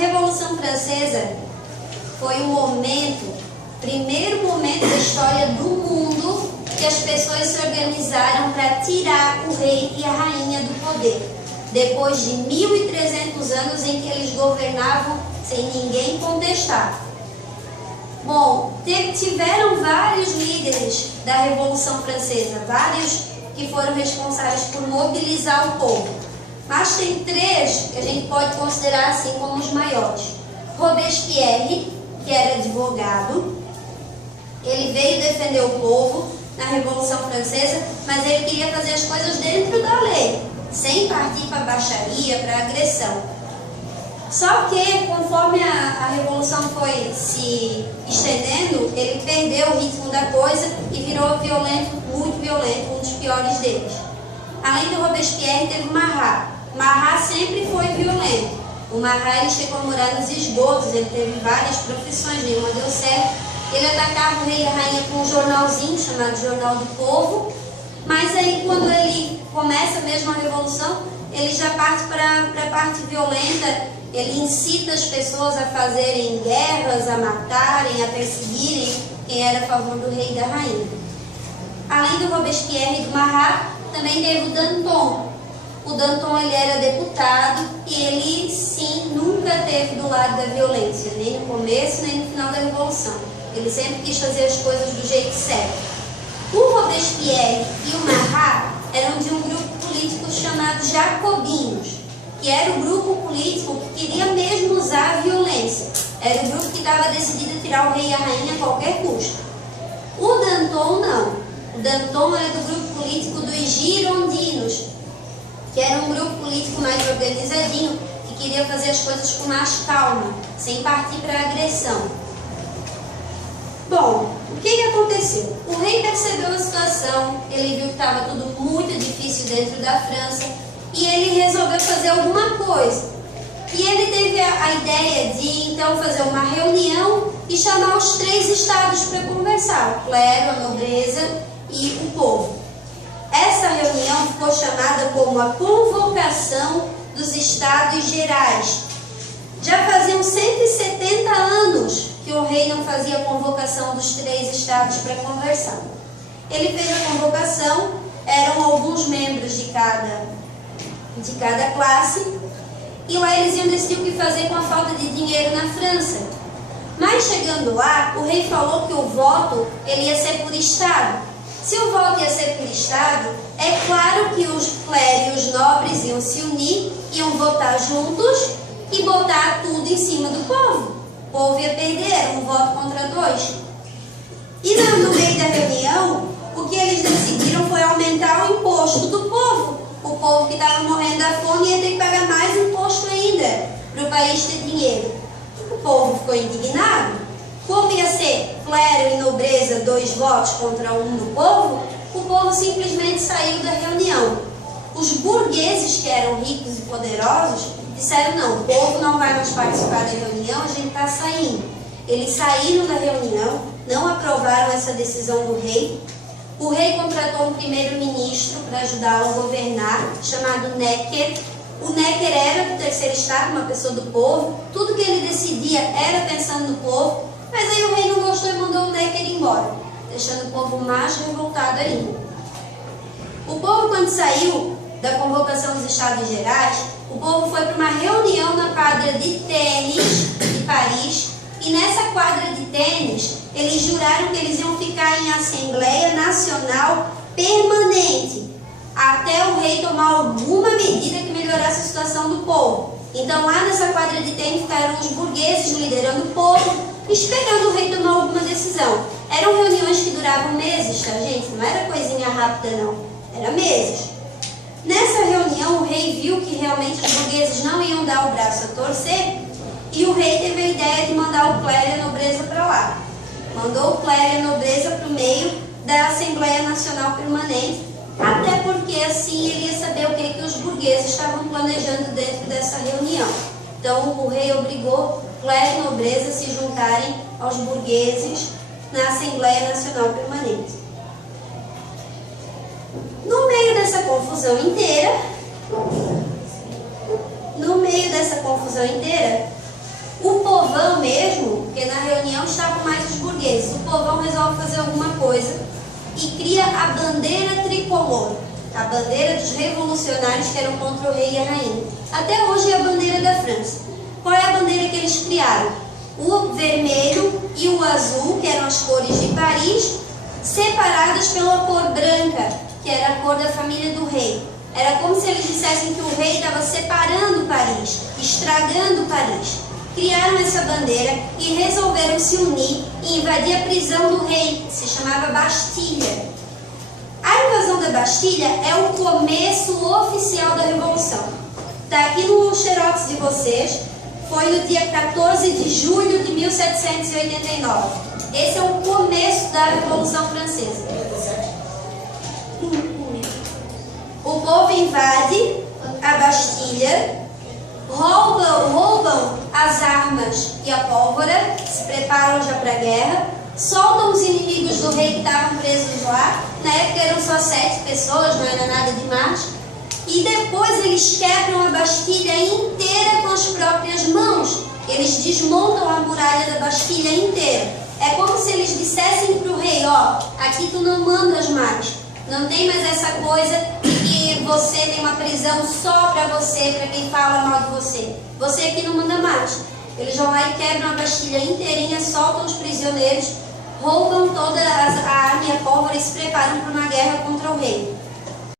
Revolução Francesa foi primeiro momento da história do mundo que as pessoas se organizaram para tirar o rei e a rainha do poder, depois de 1.300 anos em que eles governavam sem ninguém contestar. Bom, tiveram vários líderes da Revolução Francesa, vários que foram responsáveis por mobilizar o povo. Mas tem três que a gente pode considerar assim como os maiores. Robespierre, que era advogado, ele veio defender o povo na Revolução Francesa, mas ele queria fazer as coisas dentro da lei, sem partir para baixaria, para agressão. Só que, conforme a Revolução foi se estendendo, ele perdeu o ritmo da coisa e virou violento, muito violento, um dos piores deles. Além do Robespierre, teve o Marat. Marat sempre foi violento. O Marat ele chegou a morar nos esgotos, ele teve várias profissões, nenhuma deu certo. Ele atacava o rei e a rainha com um jornalzinho chamado Jornal do Povo. Mas aí, quando ele começa mesmo a Revolução, ele já parte para a parte violenta. Ele incita as pessoas a fazerem guerras, a matarem, a perseguirem quem era a favor do rei e da rainha. Além do Robespierre e do Marat, também teve o Danton. O Danton ele era deputado e ele, sim, nunca esteve do lado da violência, nem no começo, nem no final da Revolução. Ele sempre quis fazer as coisas do jeito certo. O Robespierre e o Marat eram de um grupo político chamado Jacobinos, que era o grupo político que queria mesmo usar a violência. Era o grupo que estava decidido a tirar o rei e a rainha a qualquer custo. O Danton não. O Danton era do grupo político dos Girondinos, que era um grupo político mais organizadinho, que queria fazer as coisas com mais calma, sem partir para a agressão. Bom, o que aconteceu? O rei percebeu a situação, ele viu que estava tudo muito difícil dentro da França, e ele resolveu fazer alguma coisa. E ele teve a ideia de, então, fazer uma reunião e chamar os 3 estados para conversar, o clero, a nobreza e o povo. Essa reunião ficou chamada como a Convocação dos Estados Gerais. Já faziam 170 anos que o rei não fazia a convocação dos 3 estados para conversar. Ele fez a convocação, eram alguns membros de cada classe, e lá eles iam decidir o que fazer com a falta de dinheiro na França. Mas chegando lá, o rei falou que o voto ele ia ser por estado. Se o voto ia ser por estado, é claro que os clérigos, os nobres iam se unir, iam votar juntos e botar tudo em cima do povo. O povo ia perder, era um voto contra 2. E no meio da reunião, o que eles decidiram foi aumentar o imposto do povo. O povo que estava morrendo da fome ia ter que pagar mais imposto ainda para o país ter dinheiro. O povo ficou indignado. Como ia ser clero e nobreza 2 votos contra 1 do povo, o povo simplesmente saiu da reunião. Os burgueses, que eram ricos e poderosos, disseram: não, o povo não vai mais participar da reunião, a gente está saindo. Eles saíram da reunião, não aprovaram essa decisão do rei. O rei contratou um primeiro-ministro para ajudá-lo a governar, chamado Necker. O Necker era do 3º estado, uma pessoa do povo. Tudo que ele decidia era pensando no povo. Mas aí o rei não gostou e mandou o Necker embora, deixando o povo mais revoltado ainda. O povo, quando saiu da convocação dos Estados Gerais, o povo foi para uma reunião na quadra de tênis de Paris. E nessa quadra de tênis, eles juraram que eles iam ficar em Assembleia Nacional permanente, até o rei tomar alguma medida que melhorasse a situação do povo. Então lá nessa quadra de tênis ficaram os burgueses liderando o povo, esperando o rei tomar alguma decisão. Eram reuniões que duravam meses, tá, gente? Não era coisinha rápida, não. Era meses. Nessa reunião, o rei viu que realmente os burgueses não iam dar o braço a torcer, e o rei teve a ideia de mandar o clero e a nobreza para lá. Mandou o clero e a nobreza para o meio da Assembleia Nacional Permanente, até porque assim ele ia saber o que os burgueses estavam planejando dentro dessa reunião. Então o rei obrigou clero e nobreza a se juntarem aos burgueses na Assembleia Nacional Permanente. No meio dessa confusão inteira, O povão mesmo, porque na reunião estavam mais os burgueses, o povão resolve fazer alguma coisa e cria a bandeira tricolor, a bandeira dos revolucionários que eram contra o rei e a rainha. Até hoje é a bandeira da França. Qual é a bandeira que eles criaram? O vermelho e o azul, que eram as cores de Paris, separadas pela cor branca, que era a cor da família do rei. Era como se eles dissessem que o rei estava separando Paris, estragando Paris. Criaram essa bandeira e resolveram se unir e invadir a prisão do rei, que se chamava Bastilha. A invasão da Bastilha é o começo oficial da Revolução. Está aqui no xerox de vocês, foi no dia 14 de julho de 1789. Esse é o começo da Revolução Francesa. O povo invade a Bastilha, roubam as armas e a pólvora, se preparam já para a guerra, soltam os inimigos do rei que estavam presos lá. Na época eram só 7 pessoas, não era nada demais. E depois eles quebram a Bastilha inteira com as próprias mãos. Eles desmontam a muralha da Bastilha inteira. É como se eles dissessem para o rei, ó, aqui tu não mandas mais. Não tem mais essa coisa de que você tem uma prisão só para você, para quem fala mal de você. Você aqui não manda mais. Eles vão lá e quebram a Bastilha inteirinha, soltam os prisioneiros, roubam toda a arma e a pólvora e se preparam para uma guerra contra o rei.